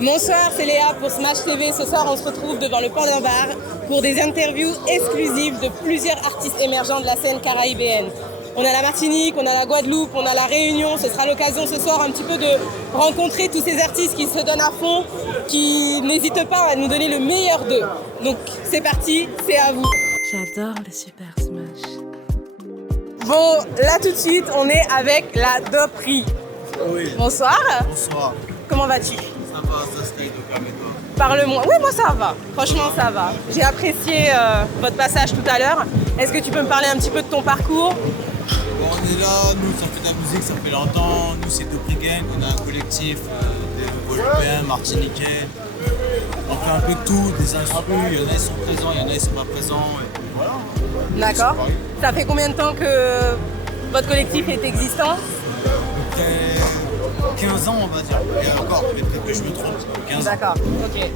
Bonsoir, c'est Léa pour Smash TV. Ce soir, on se retrouve devant le Panda Bar pour des interviews exclusives de plusieurs artistes émergents de la scène caraïbéenne. On a la Martinique, on a la Guadeloupe, on a la Réunion. Ce sera l'occasion ce soir un petit peu de rencontrer tous ces artistes qui se donnent à fond, qui n'hésitent pas à nous donner le meilleur d'eux. Donc c'est parti, c'est à vous. J'adore le Super Smash. Bon, là tout de suite, on est avec la Doperie. Oui. Bonsoir. Bonsoir. Comment vas-tu? Ça va, ça se paye de calme et toi? Parle-moi. Oui, moi ça va. Franchement, ça va. J'ai apprécié votre passage tout à l'heure. Est-ce que tu peux me parler un petit peu de ton parcours? Bon, on est là, nous, ça fait de la musique, ça fait longtemps. Nous, c'est Doperie Gang. On a un collectif des Guadeloupéens, Martiniquais. On fait un peu de tout, des instruments. Il y en a qui sont présents, il y en a qui sont pas présents. Et voilà. D'accord. Ça fait combien de temps que votre collectif est existant? Après 15 ans, on va dire. Et encore, mais peut-être que je me trompe. 15 ans. D'accord, ok.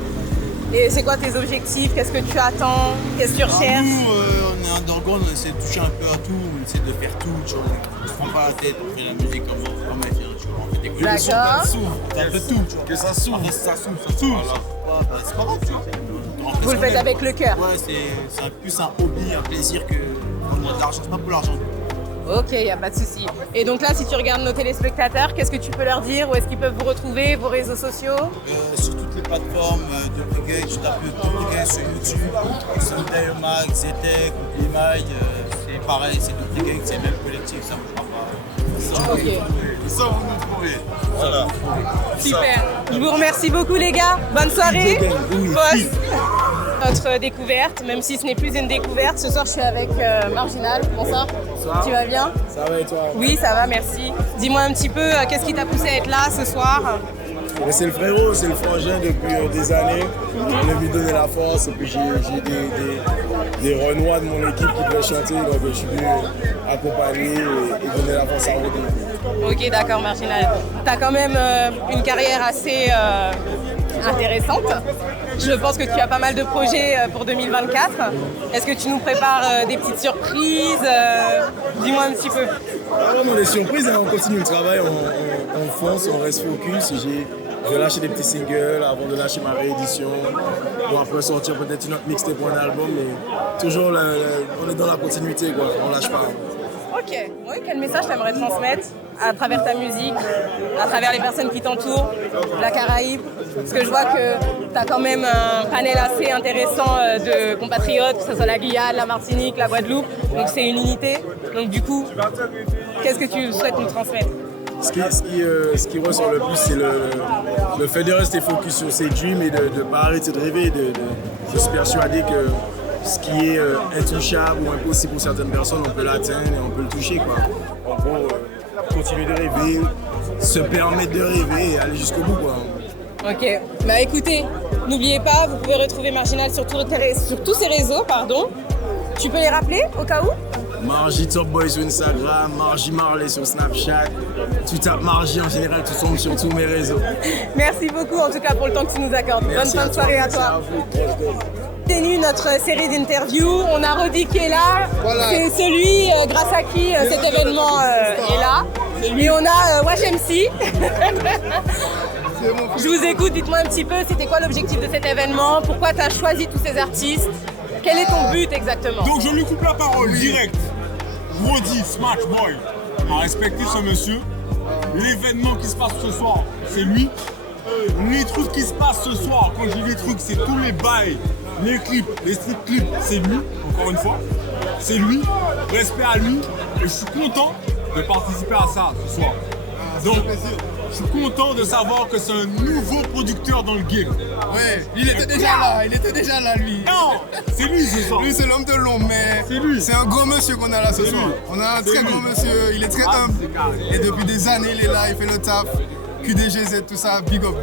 Et c'est quoi tes objectifs? Qu'est-ce que tu attends? Qu'est-ce que tu recherches? Nous, on est underground, on essaie de toucher un peu à tout, on essaie de faire tout, tu vois. On se prend pas la tête, on fait la musique comme elle vient, tu vois. On fait des collections, D'accord. on fait de tout, tu vois. Que ça s'ouvre. Ça s'ouvre. Voilà. Ouais, bah, c'est pas grave, tu vois. Vous le faites avec le cœur? Ouais, c'est plus un hobby, un plaisir que on a de l'argent, c'est pas pour l'argent. Ok, il n'y a pas de souci. Et donc là, si tu regardes nos téléspectateurs, qu'est-ce que tu peux leur dire? Où est-ce qu'ils peuvent vous retrouver? Vos réseaux sociaux? Sur toutes les plateformes de Brigade, je tape Doperie Gang sur YouTube, Sunday Mag, Zetek, Limaï, c'est pareil, c'est Doperie Gang, c'est le même collectif, ça vous parle. Ok. Ça, vous nous trouvez. Voilà. Super. Je vous remercie beaucoup les gars. Bonne soirée. Post. Notre découverte, même si ce n'est plus une découverte. Ce soir, je suis avec Marginal. Bonsoir. Bonsoir. Tu vas bien? Ça va et toi? Oui, ça va, merci. Dis-moi un petit peu, qu'est-ce qui t'a poussé à être là ce soir? Mais c'est le frérot, c'est le frangin depuis des années. On a lui donner la force et puis j'ai des renois de mon équipe qui devaient chanter. Donc je suis venu accompagner et donner la force à Rodin. Ok, d'accord, Marginal. Tu as quand même une carrière assez intéressante. Je pense que tu as pas mal de projets pour 2024. Est-ce que tu nous prépares des petites surprises? Dis-moi un petit peu. Ah non, les surprises, hein, on continue le travail, on fonce, on reste focus. Je vais lâcher des petits singles avant de lâcher ma réédition. Bon, après sortir peut-être une autre mixtape pour un album, mais toujours on est dans la continuité, quoi. On lâche pas. Ok, oui, quel message tu aimerais transmettre à travers ta musique, à travers les personnes qui t'entourent, la Caraïbe? Parce que je vois que tu as quand même un panel assez intéressant de compatriotes, que ce soit la Guyane, la Martinique, la Guadeloupe, donc c'est une unité. Donc du coup, qu'est-ce que tu souhaites nous transmettre? Ce qui ressort le plus, c'est le fait de rester focus sur ses dreams et de ne pas arrêter de rêver, de se persuader que ce qui est intouchable ou impossible pour certaines personnes, on peut l'atteindre et on peut le toucher, quoi. En gros, continuer de rêver, se permettre de rêver et aller jusqu'au bout, quoi. Ok, bah écoutez, n'oubliez pas, vous pouvez retrouver Marginal sur tous ses réseaux, pardon. Tu peux les rappeler au cas où? Margie Top Boy sur Instagram, Margie Marley sur Snapchat. Tu tapes Margie en général, tu tombes sur tous mes réseaux. Merci beaucoup en tout cas pour le temps que tu nous accordes. Merci. Bonne fin de soirée à toi. Continue notre série d'interviews. On a Rodi qui est là. Voilà. C'est celui grâce à qui cet événement est là. Et on a Wash MC. Je vous écoute, dites-moi un petit peu, c'était quoi l'objectif de cet événement? Pourquoi tu as choisi tous ces artistes? Quel est ton but exactement? Donc je lui coupe la parole direct. Rodi, Smash Boy, a respecté ce monsieur. L'événement qui se passe ce soir, c'est lui. Les trucs qui se passent ce soir, quand je dis les trucs, c'est tous les bails, les clips, les street clips, c'est lui, encore une fois. C'est lui, respect à lui. Et je suis content de participer à ça ce soir. Donc, je suis content de savoir que c'est un nouveau producteur dans le game. Ouais, il était déjà là, lui. Non, c'est lui ce soir. Lui, c'est l'homme de l'ombre, mais C'est lui. c'est un grand monsieur qu'on a là ce C'est soir. lui. On a un C'est très lui. grand monsieur, il est très humble. c'est carré. Et depuis des années, il est là, il fait le taf. QDGZ, tout ça, big up.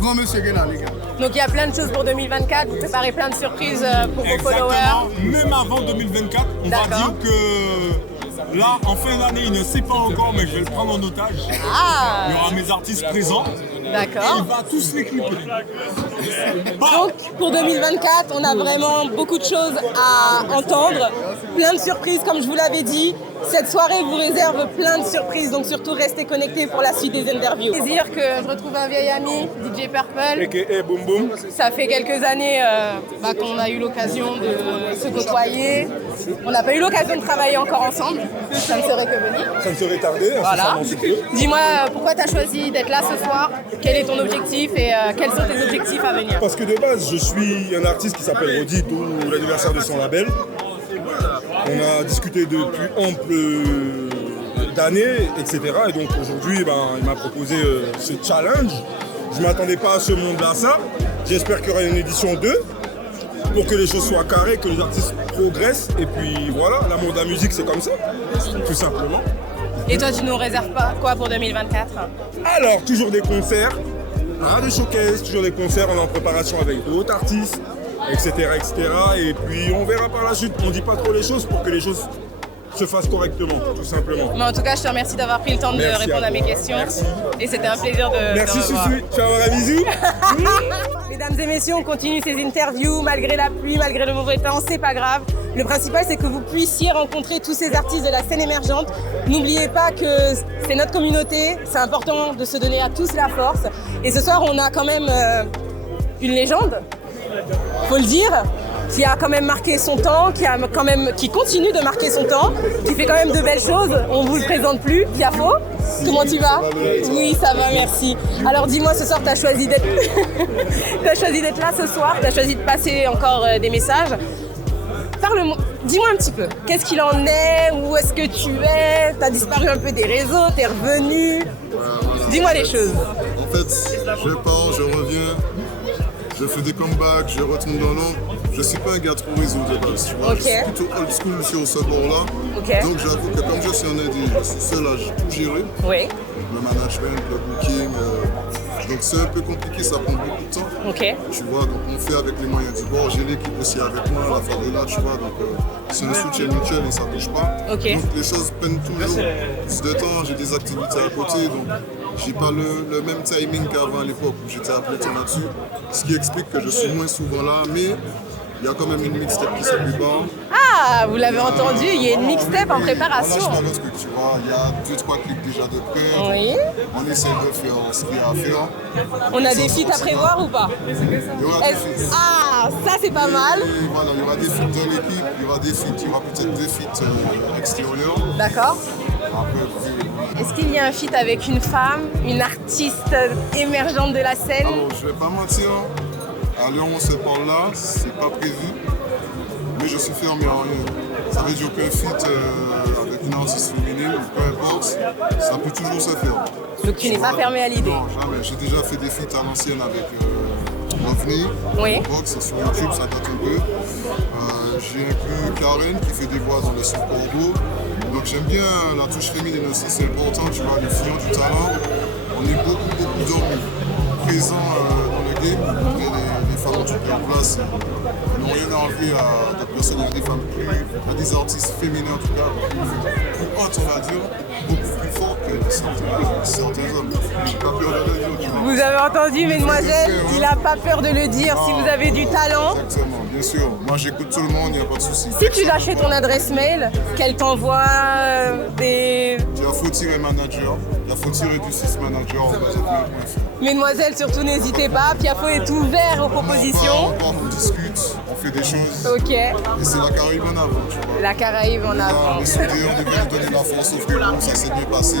Grand monsieur qui est là, les gars. Donc il y a plein de choses pour 2024, vous préparez plein de surprises pour vos Exactement. followers. Même avant 2024, on va D'accord. dire que Là, en fin d'année, il ne sait pas encore, mais je vais le prendre en otage. Ah, Il y aura mes artistes présents. d'accord. Il va tous les clipper. Donc pour 2024, on a vraiment beaucoup de choses à entendre, plein de surprises comme je vous l'avais dit. Cette soirée vous réserve plein de surprises, donc surtout restez connectés pour la suite des interviews. Plaisir que je retrouve un vieil ami, DJ Purple. A.K.A. Boom Boom. Ça fait quelques années qu'on a eu l'occasion de se côtoyer. On n'a pas eu l'occasion de travailler encore ensemble, ça ne serait que venir. Ça ne serait tardé, Voilà. Dis-moi, pourquoi tu as choisi d'être là ce soir? Quel est ton objectif et quels sont tes objectifs à venir? Parce que de base, je suis un artiste qui s'appelle Rodi, d'où l'anniversaire de son label. On a discuté depuis ample d'années, etc. Et donc aujourd'hui, il m'a proposé ce challenge. Je ne m'attendais pas à ce monde-là, ça. J'espère qu'il y aura une édition 2 pour que les choses soient carrées, que les artistes progressent. Et puis voilà, l'amour de la musique, c'est comme ça, tout simplement. Et toi, tu nous réserves pas quoi pour 2024? Alors, toujours des concerts, des showcases, toujours des concerts, on est en préparation avec d'autres artistes, etc., etc. Et puis on verra par la suite, on ne dit pas trop les choses pour que les choses se fassent correctement, tout simplement. Mais en tout cas, je te remercie d'avoir pris le temps de Merci répondre à mes questions. Merci. Et c'était un plaisir de Merci te revoir. Soussou, tu vas avoir un bisou. Mesdames et messieurs, on continue ces interviews malgré la pluie, malgré le mauvais temps, c'est pas grave. Le principal, c'est que vous puissiez rencontrer tous ces artistes de la scène émergente. N'oubliez pas que c'est notre communauté, c'est important de se donner à tous la force. Et ce soir, on a quand même une légende, faut le dire, qui a quand même marqué son temps, qui continue de marquer son temps, qui fait quand même de belles choses. On vous le présente plus, Piafo. Comment tu vas? Oui, ça va, merci. Alors dis-moi, ce soir, tu as choisi d'être là ce soir, tu as choisi de passer encore des messages. Parle-moi, dis-moi un petit peu, qu'est-ce qu'il en est? Où est-ce que tu es? Tu as disparu un peu des réseaux, tu es revenu. Dis-moi les choses. En fait, je pars, je reviens, je fais des comebacks, je retourne dans l'ombre. Je suis pas un gars trop réseau de base, tu vois. Ok. Je suis plutôt old school sur ce bord-là. Ok. Donc j'avoue que comme je suis en Indie, je suis seul à tout gérer. Oui, Le management, le booking. Donc c'est un peu compliqué, ça prend beaucoup de temps. ok. Tu vois, donc on fait avec les moyens du bord. J'ai l'équipe aussi avec moi, la favela, tu vois. Donc c'est un soutien mutuel et ça touche pas. Ok. Donc les choses prennent toujours plus de temps. J'ai des activités à côté, donc j'ai pas le même timing qu'avant à l'époque où j'étais à côté là-dessus. Ce qui explique que je suis moins souvent là, mais il y a quand même une mixtape qui s'apprépare. Ah, vous l'avez entendu, il y a une mixtape en préparation. Voilà, je parle de truc, tu vois. Il y a 2-3 clips déjà de près. Oui. On essaie de faire ce qu'il y a à faire. On a des feats à prévoir ou pas? Il y aura des feats. Ah, ça c'est pas mal. Et voilà, il y aura des feats de l'équipe, il y aura des feats, il y aura peut-être 2 feats extérieurs. D'accord. Après, Est-ce qu'il y a un feat avec une femme, une artiste émergente de la scène? alors, je vais pas mentir, à l'heure où on se parle là, c'est pas prévu, mais je suis fermé à rien. Ça veut dire qu'un feat avec une artiste féminine, peu importe, ça peut toujours se faire. Donc tu n'es pas fermé à l'idée? Non, jamais. J'ai déjà fait des feats à l'ancienne avec Rovni, Oui. Box, c'est sur YouTube, ça date un peu. J'ai inclus Karen qui fait des voix dans le son Corbeau. Donc j'aime bien la touche féminine aussi, c'est important, tu vois, les filles ont du talent. On est beaucoup d'hommes présents dans le game. Après, les femmes ont toute leur place. Elles n'ont rien à enlever à d'autres personnes. Il y a des femmes il y a des artistes féminins en tout cas, plus hautes on va dire, beaucoup plus fortes que certains hommes. J'ai pas peur de le dire, tu vois. Vous avez entendu, mesdemoiselles, il n'a pas peur de le dire. Si Non, vous avez du talent, exactement, bien sûr. Moi j'écoute tout le monde, il n'y a pas de souci. si tu lâchais ton adresse mail, qu'elle t'envoie des... Il faut tirer manager, il faut tirer du 6 manager en bas. Mesdemoiselles, surtout n'hésitez pas, Piafo est ouvert aux propositions. On discute, on fait des choses. Ok, Et c'est la Caraïbe en avant, tu vois. la Caraïbe en Là, avant. les soudés, on devait nous donner la force au frérot, ça s'est bien passé.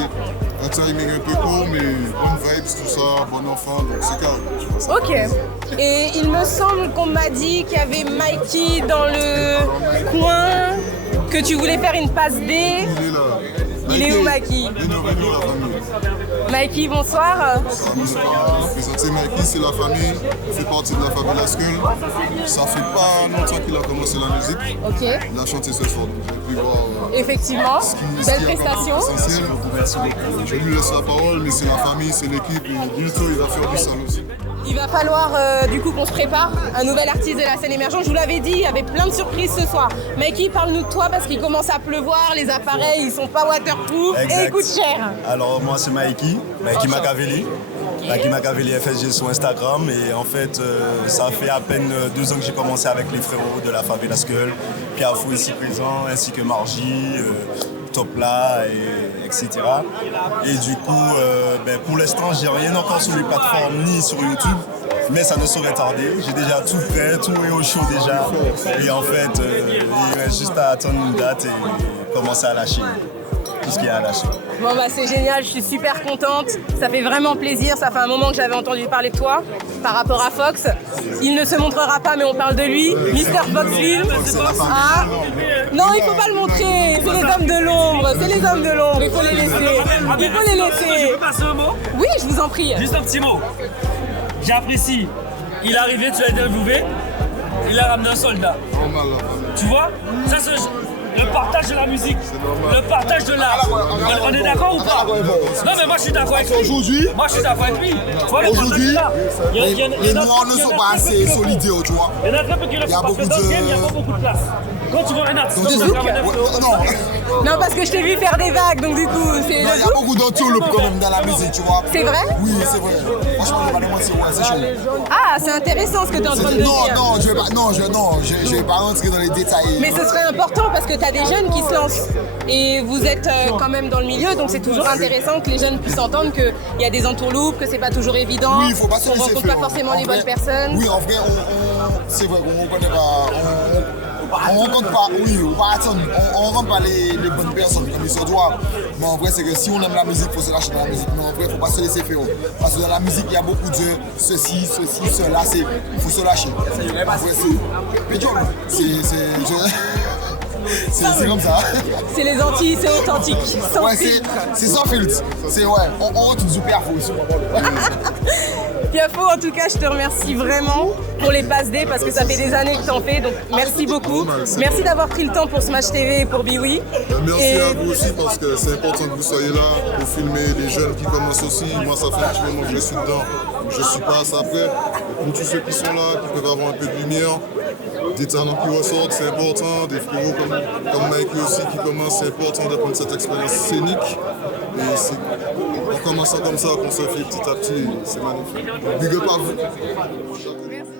Un timing un peu court, mais bonne vibes, tout ça, bon enfant, donc c'est carré. Tu vois, ça Ok. Et il me semble qu'on m'a dit qu'il y avait Mikey dans le coin, que tu voulais faire une passe D. Il est là. Il est où, Mikey? Il est nous, la famille. Mikey, bonsoir. Ça nous a présenté Mikey, c'est la famille, il fait partie de la famille La Skull. Ça fait pas longtemps qu'il a commencé la musique. Ok. Il a chanté ce soir, donc j'ai pu voir Effectivement, ce belle qui est prestation. essentiel. Je lui laisse la parole, mais c'est la famille, c'est l'équipe, et bientôt il va faire du sale aussi. Il va falloir du coup qu'on se prépare, un nouvel artiste de la scène émergente. Je vous l'avais dit, il y avait plein de surprises ce soir. Mikey, parle-nous de toi parce qu'il commence à pleuvoir, les appareils ils sont pas waterproof et ils coûtent cher. Alors moi c'est Mikey Machiavelli. Mikey Machiavelli FSG sur Instagram et en fait ça fait à peine 2 ans que j'ai commencé avec les frérots de la Favela Skull, Piafou ici présent ainsi que Margie, Topla etc. Et du coup pour l'instant j'ai rien encore sur les plateformes ni sur YouTube. Mais ça ne saurait tarder, j'ai déjà tout prêt, tout est au chaud déjà. Et en fait, il reste juste à attendre une date et commencer à lâcher tout ce qu'il y a à lâcher. Bon bah c'est génial, je suis super contente, ça fait vraiment plaisir, ça fait un moment que j'avais entendu parler de toi par rapport à Fox. Il ne se montrera pas mais on parle de lui, Mr. Fox Lil. Ah. Non, il faut pas le montrer, c'est les hommes de l'ombre, il faut les laisser. Il faut les laisser. Je peux passer un mot? Oui, je vous en prie. Juste un petit mot. J'apprécie. Il est arrivé, tu l'as interviewé, il a ramené un soldat. Tu vois? Ça c'est le partage de la musique, le partage de l'art. On est d'accord ou pas? Non mais moi je suis d'accord avec lui. Aujourd'hui, moi je suis d'accord avec lui. Aujourd'hui, les Noirs ne sont pas assez solidaires, tu vois. Il y en a très peu qui le font parce que dans le game il n'y a pas beaucoup de place. Quand tu vois un artiste non, parce que je t'ai vu faire des vagues, donc du coup, c'est. Il y a beaucoup d'antilope quand même dans la musique, tu vois. C'est vrai? Oui, c'est vrai. Franchement, je vais pas les mentir, ouais, c'est chaud. Ah, c'est intéressant ce que tu es en train de dire. Non, je vais pas rentrer dans les détails. Mais ce serait important parce que tu as des jeunes qui se lancent. Et vous êtes quand même dans le milieu, donc c'est toujours intéressant que les jeunes puissent entendre qu'il y a des entourloupes, que c'est pas toujours évident. Oui, il faut pas se laisser faire. On rencontre pas forcément les bonnes personnes. Oui, en vrai, c'est vrai qu'on ne connaît pas. On rencontre pas, oui, on rencontre pas les bonnes personnes comme il se doit. Mais en vrai, c'est que si on aime la musique, il faut se lâcher dans la musique. Mais en vrai, il ne faut pas se laisser faire. Parce que dans la musique, il y a beaucoup de ceci, cela, il faut se lâcher. En vrai, c'est comme ça. C'est les Antilles, c'est authentique. Ouais, c'est sans filtre. C'est ouais, on retrouve du Piafou aussi. Piafou, en tout cas, je te remercie vraiment pour les passes D parce que ça fait des années que tu en fais. Donc merci beaucoup. Merci d'avoir pris le temps pour Smash TV et pour Biwi. Merci à vous aussi parce que c'est important que vous soyez là pour filmer les jeunes qui commencent aussi. Moi, ça fait un petit moment que je suis dedans. Je suis pas assez après. Pour tous ceux qui sont là, qui peuvent avoir un peu de lumière, des talents qui ressortent, c'est important. Des frérots comme Mikey aussi qui commencent, c'est important d'apprendre cette expérience scénique. Et c'est en commençant comme ça qu'on se fait petit à petit, c'est magnifique. Big up à vous.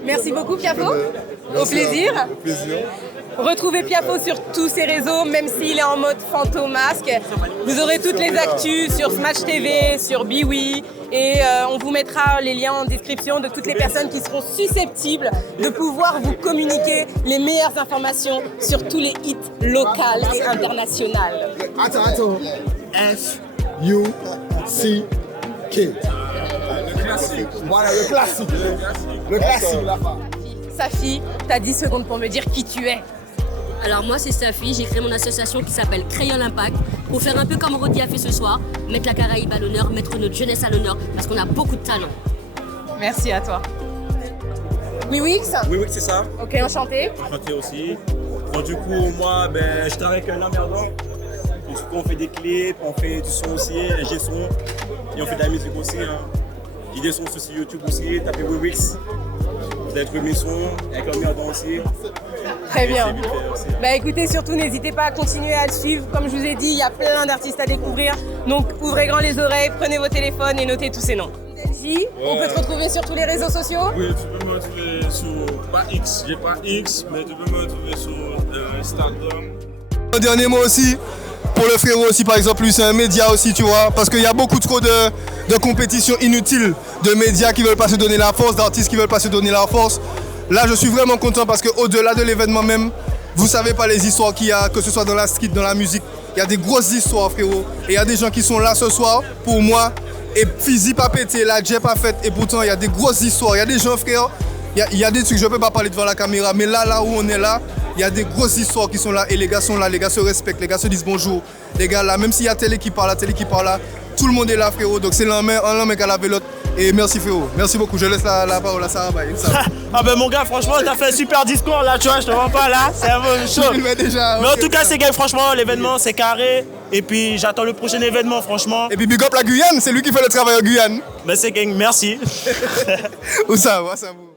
Merci beaucoup Piafo. Au plaisir. Au plaisir. Retrouvez Piafo sur tous ses réseaux, même s'il est en mode fantomasque. Vous aurez toutes les actus sur Smash TV, sur Biwi. Et on vous mettra les liens en description de toutes les personnes qui seront susceptibles de pouvoir vous communiquer les meilleures informations sur tous les hits locaux et internationaux. Attends. F-U-C-K. Le classique. Voilà, le classique. Le classique, la femme. Safi, t'as 10 secondes pour me dire qui tu es. Alors moi c'est Safi, j'ai créé mon association qui s'appelle Crayon Impact pour faire un peu comme Rodi a fait ce soir, mettre la Caraïbe à l'honneur, mettre notre jeunesse à l'honneur parce qu'on a beaucoup de talent. Merci à toi. Wiwix? Oui, c'est ça. Ok, enchanté. Enchanté aussi. Bon, du coup, moi, je travaille avec un emmerdant. Du coup, on fait des clips, on fait du son aussi, un G son, et on fait de la musique aussi. Hein. J'ai des sons sur YouTube aussi, tapez Wiwix. Vous allez trouver mes sons, avec l'emmerdant aussi. Très bien. Bah écoutez, surtout n'hésitez pas à continuer à le suivre. Comme je vous ai dit, il y a plein d'artistes à découvrir. Donc ouvrez grand les oreilles, prenez vos téléphones et notez tous ces noms. On peut te retrouver sur tous les réseaux sociaux? Oui, tu peux me retrouver sur, pas X, j'ai pas X, mais tu peux me retrouver sur Instagram. Un dernier mot aussi, pour le frérot aussi par exemple, lui c'est un média aussi, tu vois, parce qu'il y a beaucoup trop de compétition inutile, de médias qui veulent pas se donner la force, d'artistes qui veulent pas se donner la force. Là je suis vraiment content parce qu'au-delà de l'événement même, vous savez pas les histoires qu'il y a, que ce soit dans la street, dans la musique, il y a des grosses histoires frérot, et il y a des gens qui sont là ce soir pour moi, et physique pas pété, la jet pas faite, et pourtant il y a des grosses histoires, il y a des gens frère, il y a des trucs, je peux pas parler devant la caméra, mais là où on est là, il y a des grosses histoires qui sont là et les gars sont là, les gars se respectent, les gars se disent bonjour. Les gars là, même s'il y a télé qui parle là, tout le monde est là frérot, donc c'est l'un mec qui a lavé l'autre. Et merci frérot, merci beaucoup, je laisse la parole à Sarah Baye. Ah ben mon gars, franchement, t'as fait un super discours là, tu vois, je te vois pas là, c'est un peu chaud. Déjà, mais en tout cas, c'est gay, franchement, l'événement c'est carré. Et puis j'attends le prochain événement, franchement. Et puis big up la Guyane, c'est lui qui fait le travail en Guyane. Ben c'est gang, merci. Où ça va, ça vous?